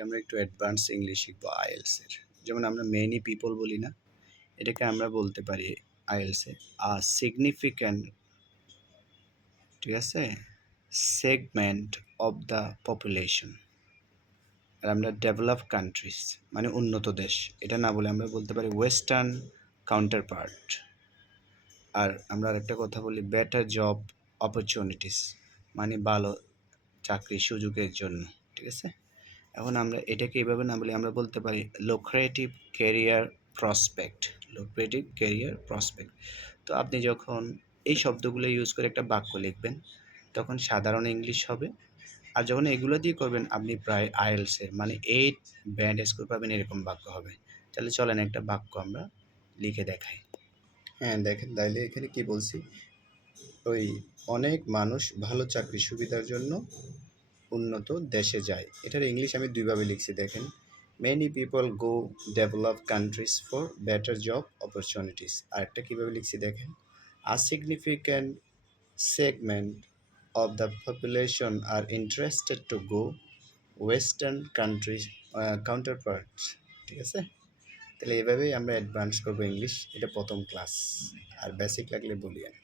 আমরা একটু advance English শিখবো আইএলস এর। যেমন আমরা মেনি পিপল বলি না, এটাকে আমরা বলতে পারি আইএলস এ সিগনিফিক্যান্ট, ঠিক আছে, সেগমেন্ট অফ দ্য পপুলেশন। আর আমরা ডেভেলপ কান্ট্রিজ মানে উন্নত দেশ, এটা না বলে আমরা বলতে পারি ওয়েস্টার্ন কাউন্টার পার্ট। আর আমরা আরেকটা কথা বলি বেটার জব অপরচুনিটিস, মানে ভালো চাকরির সুযোগের জন্য, ঠিক আছে। এখন আমরা এটাকে এইভাবে না বলে আমরা বলতে পারি lucrative career prospect. Lucrative career prospect. তো আপনি যখন এই শব্দগুলো ইউজ করে একটা বাক্য লিখবেন তখন সাধারণ ইংলিশ হবে। আর যখন এগুলো দিয়ে করবেন আপনি প্রায় আইএলসের মানে 8 ব্যান্ড স্কোর পাবেন, এরকম বাক্য হবে। তাহলে চলেন একটা বাক্য আমরা লিখে দেখাই। হ্যাঁ দেখেন, তাইলে এখানে কি বলছি, ওই অনেক মানুষ ভালো চাকরি সুবিধার জন্য উন্নত দেশে যায়। এটার ইংলিশ আমি দুইভাবে লিখছি দেখেন। Many people go develop countries for better job opportunities. আরেকটা কীভাবে লিখছি দেখেন, a significant segment of the population are interested to go western countries counterparts, ঠিক আছে। তাহলে এভাবেই আমরা অ্যাডভান্স করবো ইংলিশ। এটা প্রথম ক্লাস, আর বেসিক লাগলে বলিয়েন।